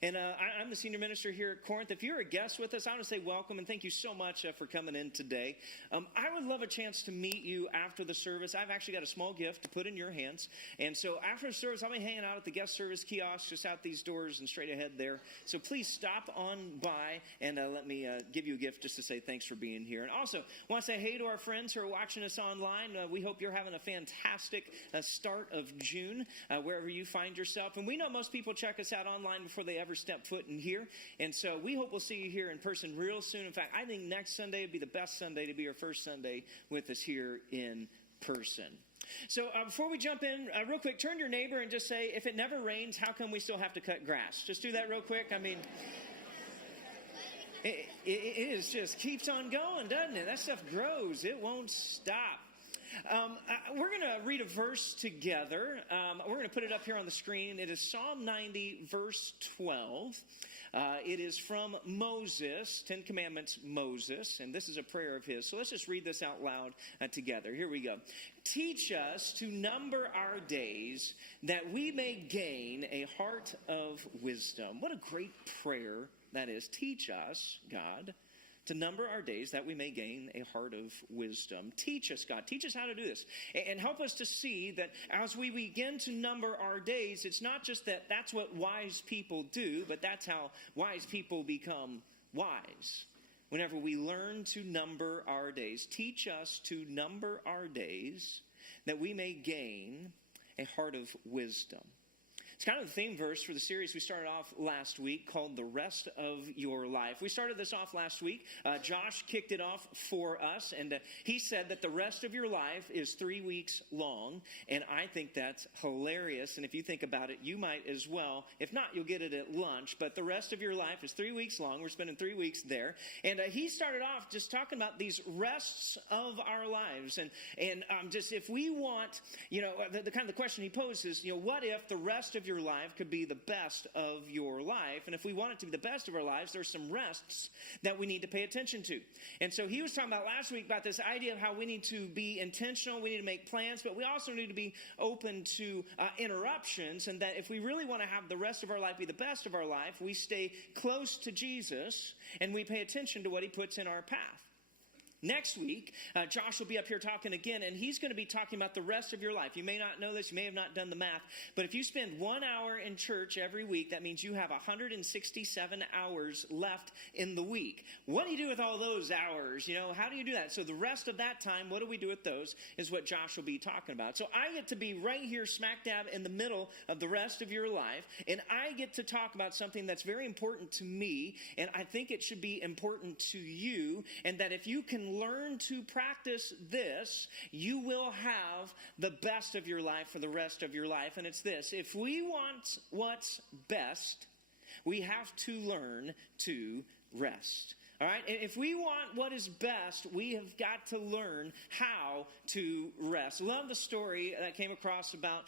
And I'm the senior minister here at Corinth. If you're a guest with us, I want to say welcome and thank you so much for coming in today. I would love a chance to meet you after the service. I've actually got a small gift to put in your hands. And so after the service, I'll be hanging out at the guest service kiosk just out these doors and straight ahead there. So please stop on by and let me give you a gift just to say thanks for being here. And also, I want to say hey to our friends who are watching us online. We hope you're having a fantastic start of June, wherever you find yourself. And we know most people check us out online before they ever step foot in here. And so we hope we'll see you here in person real soon. In fact, I think next Sunday would be the best Sunday to be your first Sunday with us here in person. So before we jump in, real quick, turn to your neighbor and just say, if it never rains, how come we still have to cut grass? Just do that real quick. I mean, it is just keeps on going, doesn't it? That stuff grows. It won't stop. We're going to read a verse together. We're going to put it up here on the screen. It is Psalm 90, verse 12. It is from Moses, 10 Commandments, Moses, and this is a prayer of his. So let's just read this out loud together. Here we go. Teach us to number our days that we may gain a heart of wisdom. What a great prayer that is. Teach us, God, to number our days that we may gain a heart of wisdom. Teach us, God. Teach us how to do this. And help us to see that as we begin to number our days, it's not just that that's what wise people do, but that's how wise people become wise. Whenever we learn to number our days, teach us to number our days that we may gain a heart of wisdom. It's kind of the theme verse for the series we started off last week called The Rest of Your Life. We started this off last week. Josh kicked it off for us, and he said that the rest of your life is 3 weeks long, and I think that's hilarious, and if you think about it, you might as well. If not, you'll get it at lunch, but the rest of your life is 3 weeks long. We're spending 3 weeks there, and he started off just talking about these rests of our lives, and just if we want, the kind of the question he poses, what if the rest of your life could be the best of your life? And if we want it to be the best of our lives, there's some rests that we need to pay attention to. And so he was talking about last week about this idea of how we need to be intentional, we need to make plans, but we also need to be open to interruptions, and that if we really want to have the rest of our life be the best of our life, we stay close to Jesus and we pay attention to what he puts in our path. Next week, Josh will be up here talking again, and he's going to be talking about the rest of your life. You may not know this, you may have not done the math, but if you spend 1 hour in church every week, that means you have 167 hours left in the week. What do you do with all those hours? How do you do that? So the rest of that time, what do we do with those is what Josh will be talking about. So I get to be right here smack dab in the middle of the rest of your life, and I get to talk about something that's very important to me, and I think it should be important to you, and that if you can learn to practice this, you will have the best of your life for the rest of your life. And it's this: if we want what's best, we have to learn to rest. All right? If we want what is best, we have got to learn how to rest. Love the story that came across about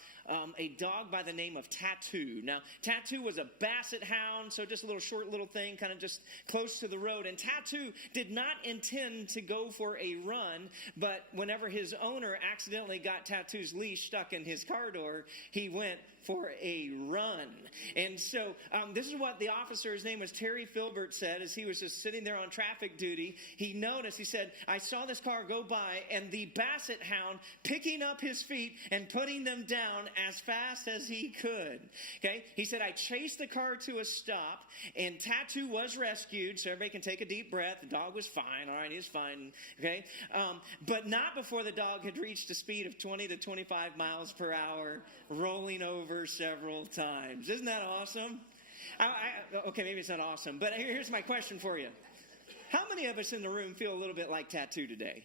a dog by the name of Tattoo. Now, Tattoo was a basset hound, so just a little short little thing, kind of just close to the road. And Tattoo did not intend to go for a run, but whenever his owner accidentally got Tattoo's leash stuck in his car door, he went for a run. And so this is what the officer, his name was Terry Filbert, said as he was just sitting there on traffic duty. He noticed, he said, I saw this car go by and the basset hound picking up his feet and putting them down as fast as he could. Okay? He said, I chased the car to a stop and Tattoo was rescued, so everybody can take a deep breath. The dog was fine. All right, he was fine. Okay? But not before the dog had reached a speed of 20 to 25 miles per hour, rolling over several times. Isn't that awesome? Okay, maybe it's not awesome, but here's my question for you. How many of us in the room feel a little bit like Tattoo today?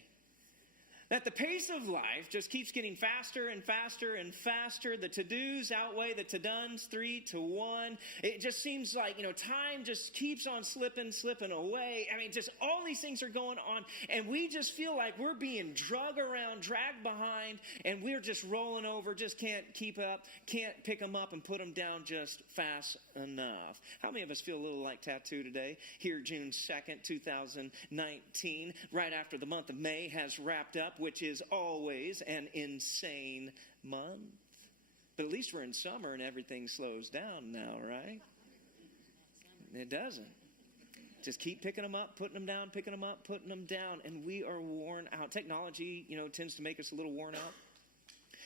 That the pace of life just keeps getting faster and faster and faster. The to-dos outweigh the to-dones 3-1. It just seems like, time just keeps on slipping away. I mean, just all these things are going on, and we just feel like we're being dragged around, dragged behind, and we're just rolling over, just can't keep up, can't pick them up and put them down just fast enough. How many of us feel a little like Tattoo today? Here, June 2nd, 2019, right after the month of May has wrapped up, which is always an insane month. But at least we're in summer and everything slows down now, right? It doesn't. Just keep picking them up, putting them down, picking them up, putting them down, and we are worn out. Technology, tends to make us a little worn out.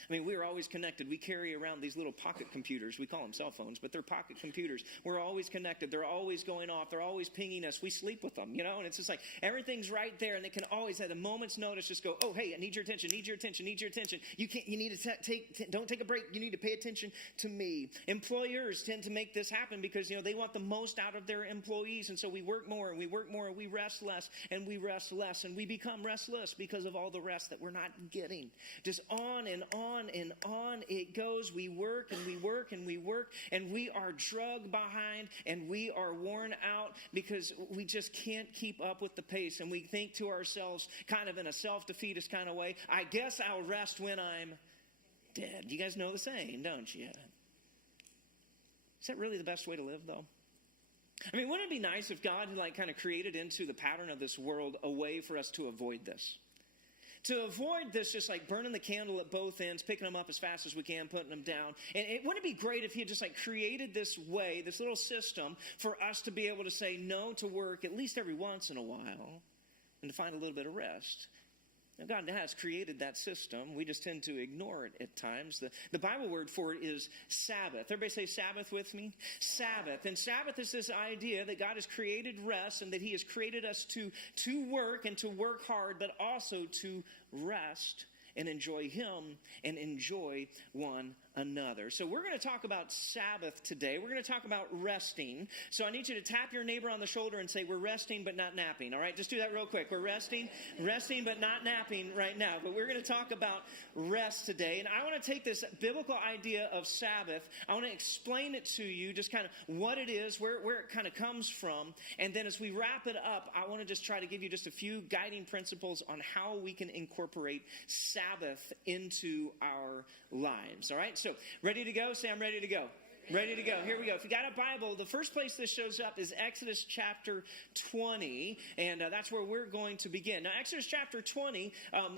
I mean, we are always connected. We carry around these little pocket computers. We call them cell phones, but they're pocket computers. We're always connected. They're always going off. They're always pinging us. We sleep with them, and it's just like everything's right there, and they can always, at a moment's notice, just go, oh, hey, I need your attention, need your attention, need your attention. You need to don't take a break. You need to pay attention to me. Employers tend to make this happen because, they want the most out of their employees, and so we work more, and we work more, and we rest less, and we rest less, and we become restless because of all the rest that we're not getting. Just on and on and on it goes. We work and we work and we work, and we are drugged behind, and we are worn out because we just can't keep up with the pace. And we think to ourselves, kind of in a self-defeatist kind of way, I guess I'll rest when I'm dead. You guys know the saying, don't you? Is that really the best way to live, though? I mean, wouldn't it be nice if God kind of created into the pattern of this world a way for us to avoid this? To avoid this, just like burning the candle at both ends, picking them up as fast as we can, putting them down. And wouldn't it be great if he had just created this way, this little system for us to be able to say no to work at least every once in a while and to find a little bit of rest? Now, God has created that system. We just tend to ignore it at times. The Bible word for it is Sabbath. Everybody say Sabbath with me? Sabbath. And Sabbath is this idea that God has created rest and that he has created us to work and to work hard, but also to rest and enjoy him and enjoy one another. So we're going to talk about Sabbath today. We're going to talk about resting. So I need you to tap your neighbor on the shoulder and say, we're resting but not napping. All right, just do that real quick. We're resting but not napping right now. But we're going to talk about rest today. And I want to take this biblical idea of Sabbath. I want to explain it to you, just kind of what it is, where it kind of comes from. And then as we wrap it up, I want to just try to give you just a few guiding principles on how we can incorporate Sabbath into our lives. All right, so ready to go? Say, I'm ready to go. Ready to go. Here we go. If you got a Bible, the first place this shows up is Exodus chapter 20, and that's where we're going to begin. Now, Exodus chapter 20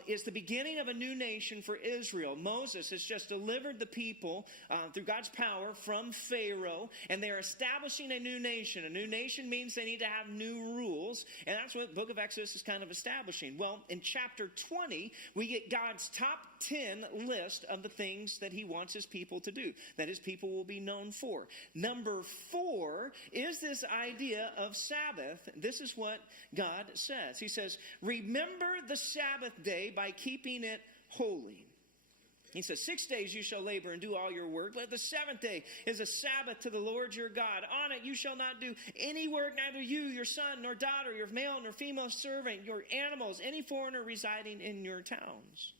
is the beginning of a new nation for Israel. Moses has just delivered the people through God's power from Pharaoh, and they're establishing a new nation. A new nation means they need to have new rules, and that's what the book of Exodus is kind of establishing. Well, in chapter 20, we get God's top 10 list of the things that he wants his people to do, that his people will be known for. Number 4 is this idea of Sabbath. This is what God says. He says, remember the Sabbath day by keeping it holy. He says, 6 days you shall labor and do all your work, but the 7th day is a Sabbath to the Lord your God. On it you shall not do any work, neither you, your son, nor daughter, your male nor female servant, your animals, any foreigner residing in your towns.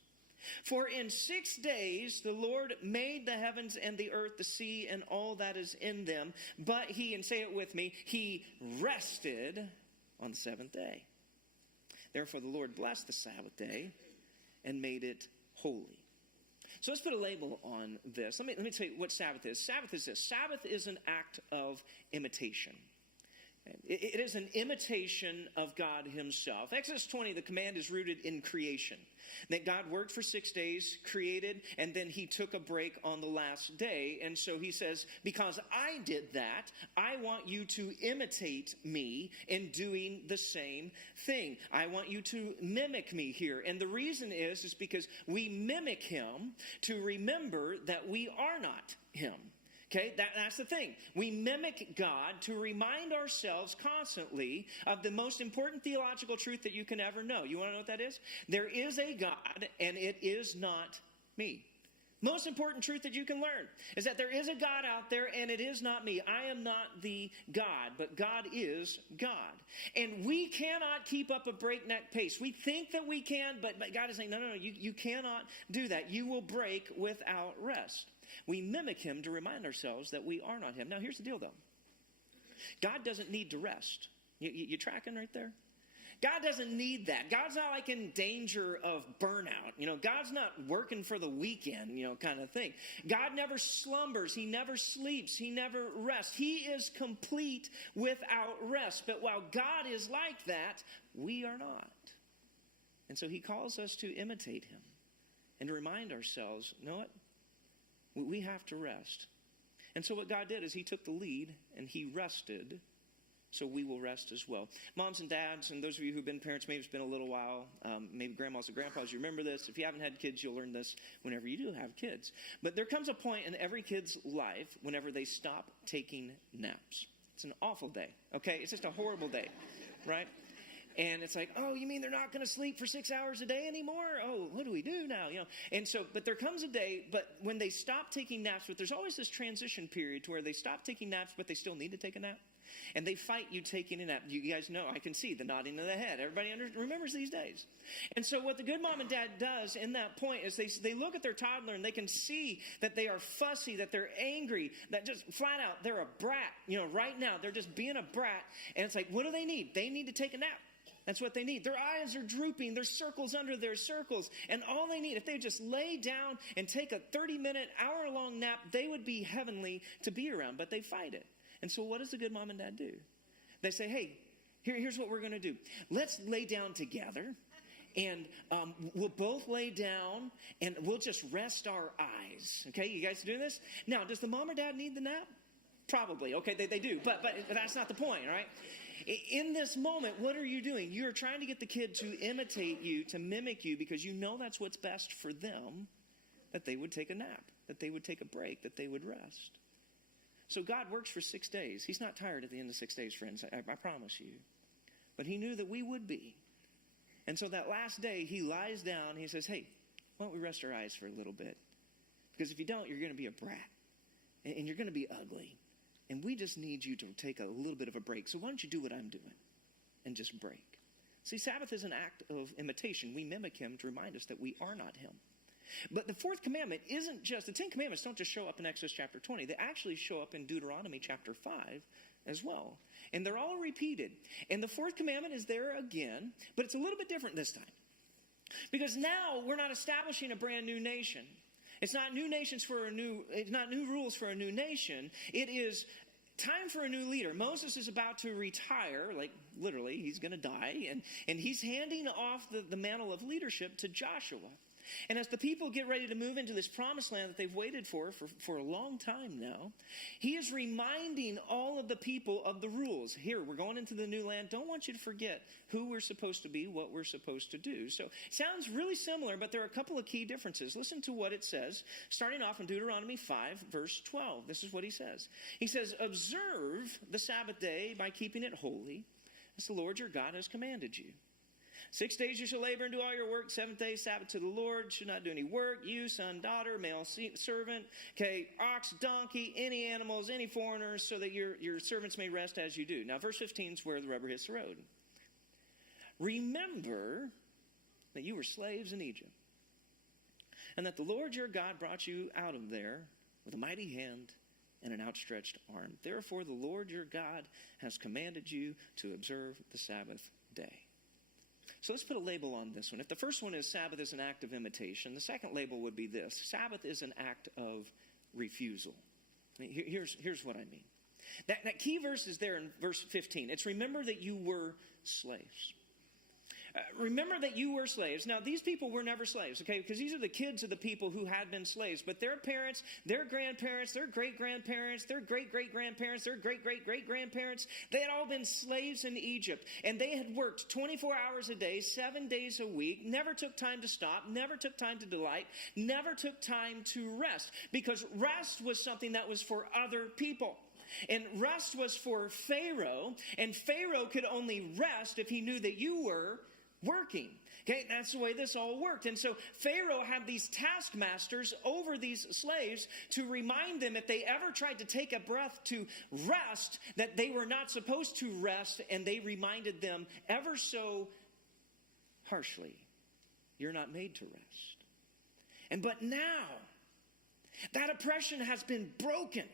For in 6 days the Lord made the heavens and the earth, the sea, and all that is in them. But he, and say it with me, he rested on the 7th day. Therefore the Lord blessed the Sabbath day and made it holy. So let's put a label on this. Let me tell you what Sabbath is. Sabbath is this. Sabbath is an act of imitation. It is an imitation of God himself. Exodus 20, the command is rooted in creation. That God worked for 6 days, created, and then he took a break on the last day. And so he says, because I did that, I want you to imitate me in doing the same thing. I want you to mimic me here. And the reason is because we mimic him to remember that we are not him. Okay, that's the thing. We mimic God to remind ourselves constantly of the most important theological truth that you can ever know. You want to know what that is? There is a God, and it is not me. Most important truth that you can learn is that there is a God out there, and it is not me. I am not the God, but God is God. And we cannot keep up a breakneck pace. We think that we can, but God is saying, no, you cannot do that. You will break without rest. We mimic him to remind ourselves that we are not him. Now, here's the deal, though. God doesn't need to rest. You tracking right there? God doesn't need that. God's not like in danger of burnout. God's not working for the weekend, kind of thing. God never slumbers. He never sleeps. He never rests. He is complete without rest. But while God is like that, we are not. And so he calls us to imitate him and to remind ourselves, you know what? We have to rest. And so what God did is he took the lead and he rested so we will rest as well. Moms and dads, and those of you who've been parents, maybe it's been a little while, maybe grandmas and grandpas, you remember this. If you haven't had kids, you'll learn this whenever you do have kids. But there comes a point in every kid's life whenever they stop taking naps. It's an awful day, okay? It's just a horrible day, right? And it's like, oh, you mean they're not going to sleep for 6 hours a day anymore? Oh, what do we do now? And so, but there comes a day, but when they stop taking naps, but there's always this transition period to where they stop taking naps, but they still need to take a nap. And they fight you taking a nap. You guys know, I can see the nodding of the head. Everybody remembers these days. And so what the good mom and dad does in that point is they look at their toddler and they can see that they are fussy, that they're angry, that just flat out, they're a brat. Right now, they're just being a brat. And it's like, what do they need? They need to take a nap. That's what they need. Their eyes are drooping. There's circles under their circles. And all they need, if they just lay down and take a 30-minute, hour-long nap, they would be heavenly to be around. But they fight it. And so what does the good mom and dad do? They say, hey, here's what we're going to do. Let's lay down together. And we'll both lay down and we'll just rest our eyes. Okay, you guys do this? Now, does the mom or dad need the nap? Probably. Okay, they do. But that's not the point, all right? In this moment, what are you doing? You're trying to get the kid to imitate you, to mimic you, because you know that's what's best for them, that they would take a nap, that they would take a break, that they would rest. So God works for 6 days. He's not tired at the end of 6 days, friends, I promise you. But he knew that we would be. And so that last day, he lies down, he says, hey, why don't we rest our eyes for a little bit? Because if you don't, you're going to be a brat, and you're going to be ugly. And we just need you to take a little bit of a break. So why don't you do what I'm doing and just break? See, Sabbath is an act of imitation. We mimic him to remind us that we are not him. But the fourth commandment isn't just, the 10 commandments don't just show up in Exodus chapter 20. They actually show up in Deuteronomy chapter 5 as well. And they're all repeated. And the fourth commandment is there again, but it's a little bit different this time. Because now we're not establishing a brand new nation. It's not it's not new rules for a new nation. It is time for a new leader. Moses is about to retire, like literally, he's going to die, and he's handing off the mantle of leadership to Joshua. And as the people get ready to move into this promised land that they've waited for a long time now, he is reminding all of the people of the rules. Here, we're going into the new land. Don't want you to forget who we're supposed to be, what we're supposed to do. So it sounds really similar, but there are a couple of key differences. Listen to what it says, starting off in Deuteronomy 5, verse 12. This is what he says. He says, observe the Sabbath day by keeping it holy, as the Lord your God has commanded you. 6 days you shall labor and do all your work. 7th day, Sabbath to the Lord. Should not do any work. You, son, daughter, male servant, okay, ox, donkey, any animals, any foreigners, so that your servants may rest as you do. Now, verse 15 is where the rubber hits the road. Remember that you were slaves in Egypt, and that the Lord your God brought you out of there with a mighty hand and an outstretched arm. Therefore, the Lord your God has commanded you to observe the Sabbath day. So let's put a label on this one. If the first one is Sabbath is an act of imitation, the second label would be this. Sabbath is an act of refusal. Here's what I mean. That key verse is there in verse 15. It's remember that you were slaves. Remember that you were slaves. Now, these people were never slaves, okay? Because these are the kids of the people who had been slaves. But their parents, their grandparents, their great-grandparents, their great-great-grandparents, their great-great-great-grandparents, they had all been slaves in Egypt. And they had worked 24 hours a day, 7 days a week, never took time to stop, never took time to delight, never took time to rest. Because rest was something that was for other people. And rest was for Pharaoh. And Pharaoh could only rest if he knew that you were working. Okay, that's the way this all worked. And so Pharaoh had these taskmasters over these slaves to remind them if they ever tried to take a breath to rest, that they were not supposed to rest, and they reminded them ever so harshly, you're not made to rest. But now, that oppression has been broken.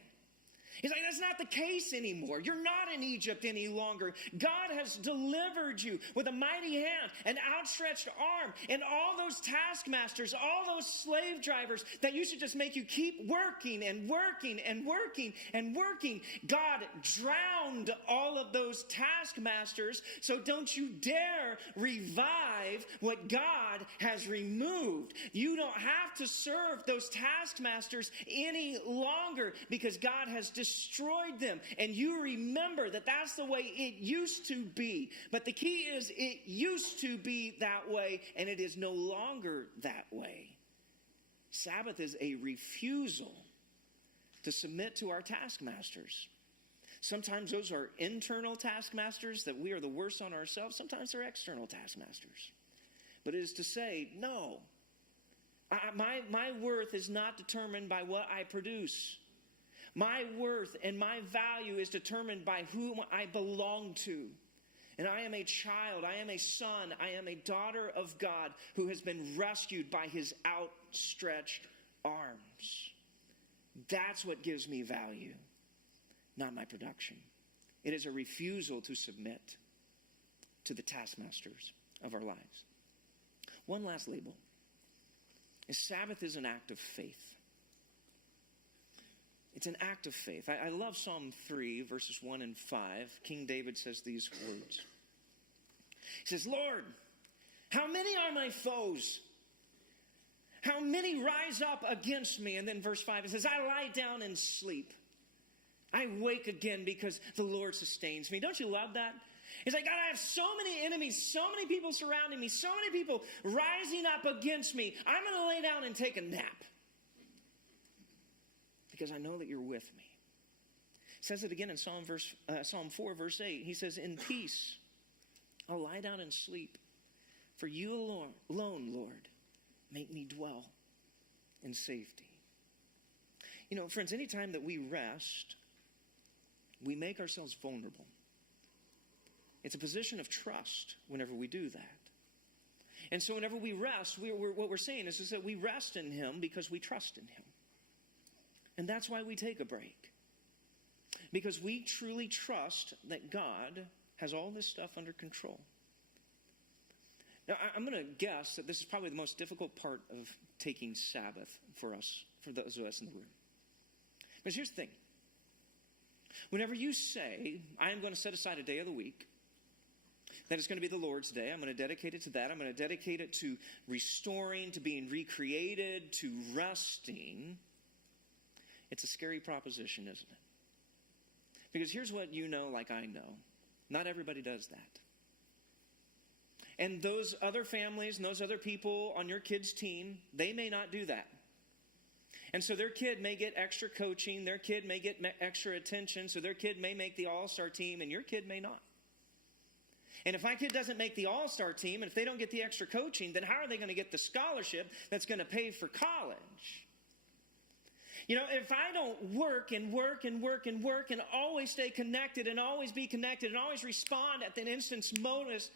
He's like, that's not the case anymore. You're not in Egypt any longer. God has delivered you with a mighty hand, an outstretched arm, and all those taskmasters, all those slave drivers that used to just make you keep working and working and working and working. God drowned all of those taskmasters, so don't you dare revive what God has removed. You don't have to serve those taskmasters any longer because God has destroyed destroyed them. And you remember that that's the way it used to be. But the key is it used to be that way, and it is no longer that way. Sabbath is a refusal to submit to our taskmasters. Sometimes those are internal taskmasters that we are the worst on ourselves. Sometimes they're external taskmasters. But it is to say, no, my worth is not determined by what I produce. My worth and my value is determined by whom I belong to. And I am a child, I am a son, I am a daughter of God who has been rescued by his outstretched arms. That's what gives me value, not my production. It is a refusal to submit to the taskmasters of our lives. One last label is Sabbath is an act of faith. It's an act of faith. I love Psalm 3, verses 1 and 5. King David says these words. He says, Lord, how many are my foes? How many rise up against me? And then verse 5, it says, I lie down and sleep. I wake again because the Lord sustains me. Don't you love that? He's like, God, I have so many enemies, so many people surrounding me, so many people rising up against me. I'm going to lay down and take a nap because I know that you're with me. He says it again in Psalm 4, verse 8. He says, in peace, I'll lie down and sleep. For you alone, Lord, make me dwell in safety. You know, friends, anytime that we rest, we make ourselves vulnerable. It's a position of trust whenever we do that. And so whenever we rest, what we're saying is that we rest in him because we trust in him. And that's why we take a break. Because we truly trust that God has all this stuff under control. Now, I'm going to guess that this is probably the most difficult part of taking Sabbath for us, for those of us in the room. Because here's the thing. Whenever you say, I am going to set aside a day of the week, that it's going to be the Lord's day, I'm going to dedicate it to that, I'm going to dedicate it to restoring, to being recreated, to resting, it's a scary proposition, isn't it? Because here's what you know like I know. Not everybody does that. And those other families and those other people on your kid's team, they may not do that. And so their kid may get extra coaching, their kid may get extra attention, so their kid may make the all-star team, and your kid may not. And if my kid doesn't make the all-star team, and if they don't get the extra coaching, then how are they going to get the scholarship that's going to pay for college? You know, if I don't work and work and work and work and always stay connected and always be connected and always respond at an instant moment,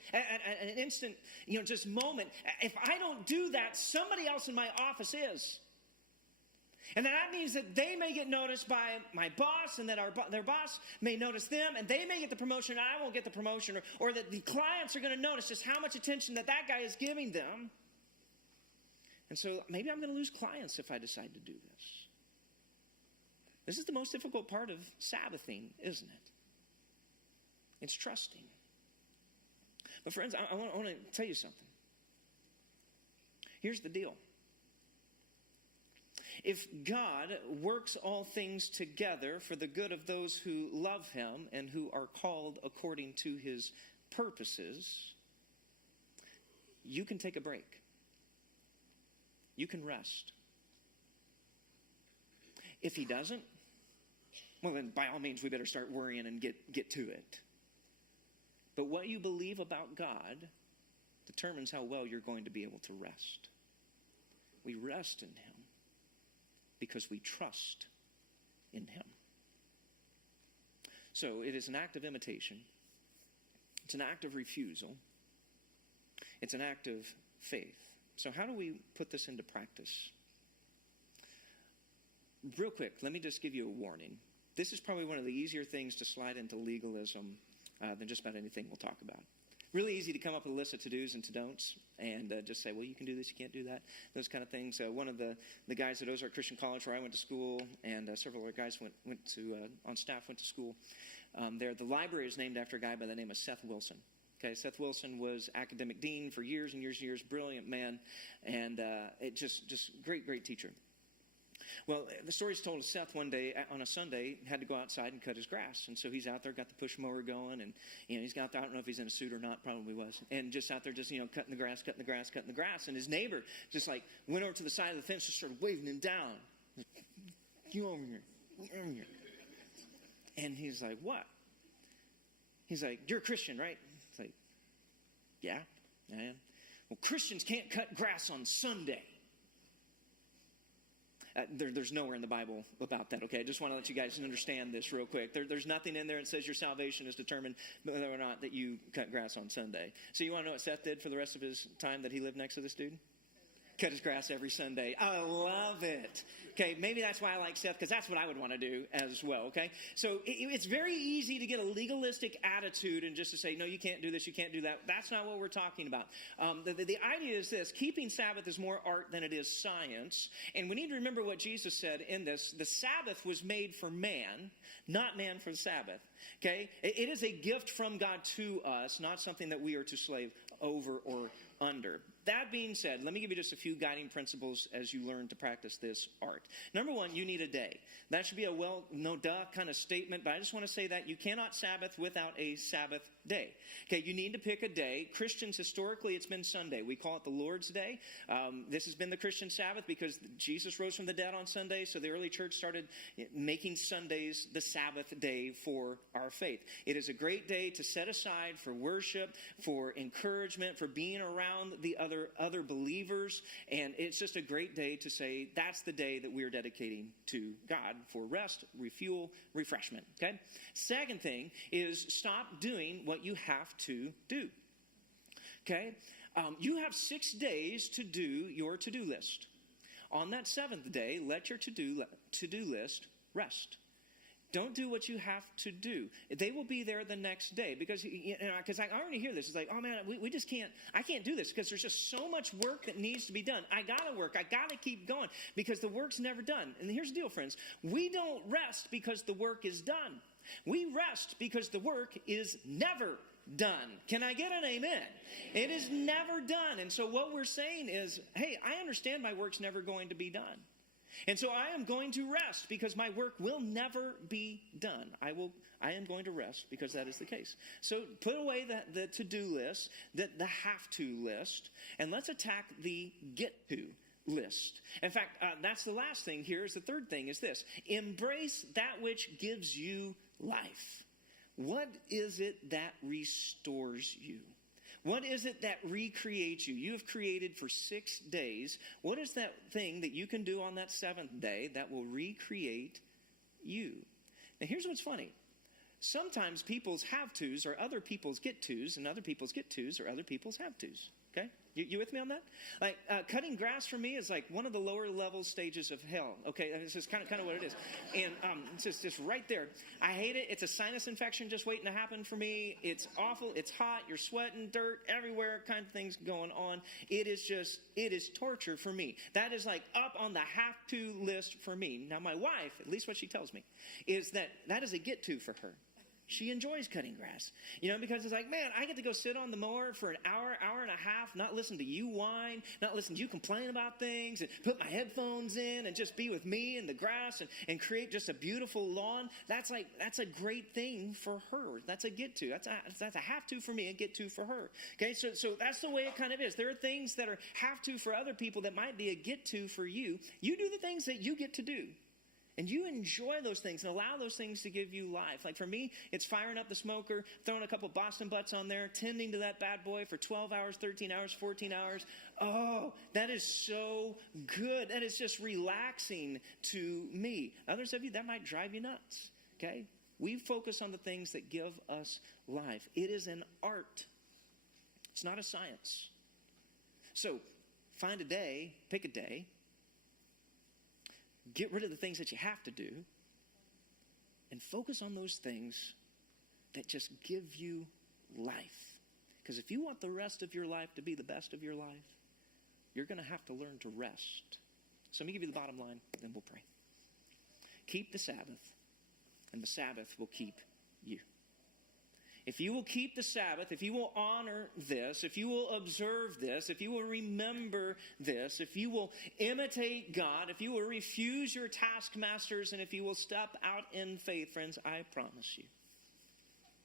just moment, if I don't do that, somebody else in my office is. And that means that they may get noticed by my boss, and that their boss may notice them, and they may get the promotion, and I won't get the promotion, or that the clients are going to notice just how much attention that guy is giving them. And so maybe I'm going to lose clients if I decide to do this. This is the most difficult part of Sabbathing, isn't it? It's trusting. But friends, I want to tell you something. Here's the deal. If God works all things together for the good of those who love him and who are called according to his purposes, you can take a break. You can rest. If he doesn't, well, then by all means we better start worrying and get to it. But what you believe about God determines how well you're going to be able to rest. We rest in him because we trust in him. So it is an act of imitation. It's an act of refusal. It's an act of faith. So how do we put this into practice? Real quick, let me just give you a warning. This is probably one of the easier things to slide into legalism than just about anything we'll talk about. Really easy to come up with a list of to-dos and to-don'ts and just say, well, you can do this, you can't do that, those kind of things. One of the guys at Ozark Christian College where I went to school, and several other guys on staff went to school there. The library is named after a guy by the name of Seth Wilson. Okay, Seth Wilson was academic dean for years and years and years, brilliant man, and it just great teacher. Well, the story's told of Seth one day on a Sunday had to go outside and cut his grass. And so he's out there, got the push mower going, and he's out there, I don't know if he's in a suit or not, probably was. And just out there just, cutting the grass. And his neighbor just like went over to the side of the fence and started waving him down. You over here. Over here. And he's like, what? He's like, you're a Christian, right? It's like, yeah, I am. Well, Christians can't cut grass on Sunday. There's nowhere in the Bible about that, okay? I just want to let you guys understand this real quick. There's nothing in there that says your salvation is determined whether or not that you cut grass on Sunday. So you want to know what Seth did for the rest of his time that he lived next to this dude? Cut his grass every Sunday. I love it. Okay, maybe that's why I like Seth, because that's what I would want to do as well, okay? So it's very easy to get a legalistic attitude and just to say, no, you can't do this, you can't do that. That's not what we're talking about. The idea is this: keeping Sabbath is more art than it is science. And we need to remember what Jesus said in this. The Sabbath was made for man, not man for the Sabbath. Okay? It is a gift from God to us, not something that we are to slave over or under. That being said, let me give you just a few guiding principles as you learn to practice this art. Number one, you need a day. That should be a no-duh kind of statement, but I just want to say that you cannot Sabbath without a Sabbath day. Okay, you need to pick a day. Christians, historically, it's been Sunday. We call it the Lord's Day. This has been the Christian Sabbath because Jesus rose from the dead on Sunday, so the early church started making Sundays the Sabbath day for our faith. It is a great day to set aside for worship, for encouragement, for being around the other believers, and it's just a great day to say that's the day that we are dedicating to God for rest, refuel, refreshment. Okay? Second thing is stop doing what you have to do. Okay? You have 6 days to do your to-do list. On that 7th day, let your to-do list rest. Don't do what you have to do. They will be there the next day because I already hear this. It's like, oh man, we just can't. I can't do this because there's just so much work that needs to be done. I gotta work. I gotta keep going because the work's never done. And here's the deal, friends: we don't rest because the work is done. We rest because the work is never done. Can I get an amen? It is never done. And so what we're saying is, hey, I understand my work's never going to be done. And so I am going to rest because my work will never be done. I am going to rest because that is the case. So put away the to-do list, the have-to list, and let's attack the get-to list. In fact, that's the last thing here. Is the third thing is this: embrace that which gives you life. What is it that restores you? What is it that recreates you? You have created for 6 days. What is that thing that you can do on that 7th day that will recreate you? Now, here's what's funny. Sometimes people's have-tos are other people's get-tos, and other people's get-tos are other people's have-tos. Okay? You with me on that? Like, cutting grass for me is like one of the lower level stages of hell. Okay? This is kind of what it is. And it's just right there. I hate it. It's a sinus infection just waiting to happen for me. It's awful. It's hot. You're sweating, dirt everywhere, kind of things going on. It is torture for me. That is like up on the have-to list for me. Now, my wife, at least what she tells me, is that is a get-to for her. She enjoys cutting grass, because it's like, man, I get to go sit on the mower for an hour and a half, not listen to you whine, not listen to you complain about things, and put my headphones in and just be with me and the grass and create just a beautiful lawn. That's a great thing for her. That's a get to. That's a have to for me, a get to for her. Okay, so that's the way it kind of is. There are things that are have to for other people that might be a get to for you. You do the things that you get to do. And you enjoy those things and allow those things to give you life. Like for me, it's firing up the smoker, throwing a couple Boston butts on there, tending to that bad boy for 12 hours, 13 hours, 14 hours. Oh, that is so good. That is just relaxing to me. Others of you, that might drive you nuts. Okay? We focus on the things that give us life. It is an art. It's not a science. So find a day, pick a day. Get rid of the things that you have to do and focus on those things that just give you life. Because if you want the rest of your life to be the best of your life, you're going to have to learn to rest. So let me give you the bottom line, then we'll pray. Keep the Sabbath, and the Sabbath will keep you. if you will keep the Sabbath, if you will honor this, if you will observe this, if you will remember this, if you will imitate God, if you will refuse your taskmasters, and if you will step out in faith, friends, I promise you,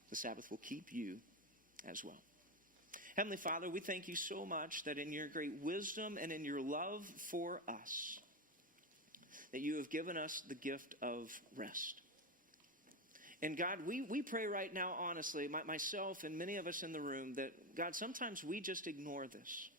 the Sabbath will keep you as well. Heavenly Father, we thank you so much that in your great wisdom and in your love for us, that you have given us the gift of rest. And God, we pray right now, honestly, myself and many of us in the room, that God, sometimes we just ignore this.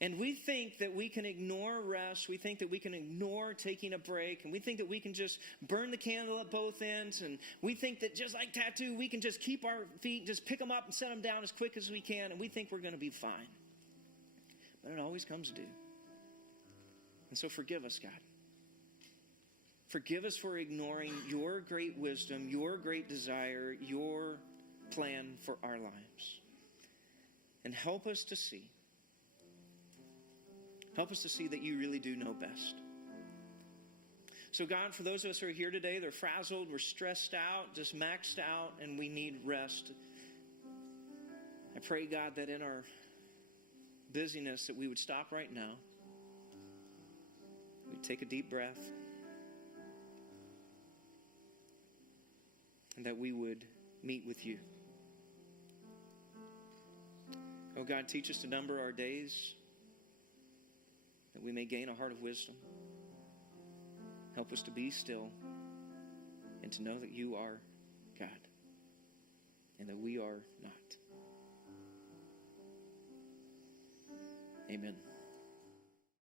And we think that we can ignore rest. We think that we can ignore taking a break. And we think that we can just burn the candle at both ends. And we think that just like tattoo, we can just keep our feet, just pick them up and set them down as quick as we can. And we think we're going to be fine. But it always comes due. And so forgive us, God. Forgive us for ignoring your great wisdom, your great desire, your plan for our lives. And help us to see. Help us to see that you really do know best. So God, for those of us who are here today, they're frazzled, we're stressed out, just maxed out, and we need rest. I pray, God, that in our busyness that we would stop right now. We'd take a deep breath. And that we would meet with you. Oh God, teach us to number our days, that we may gain a heart of wisdom. Help us to be still and to know that you are God and that we are not. Amen.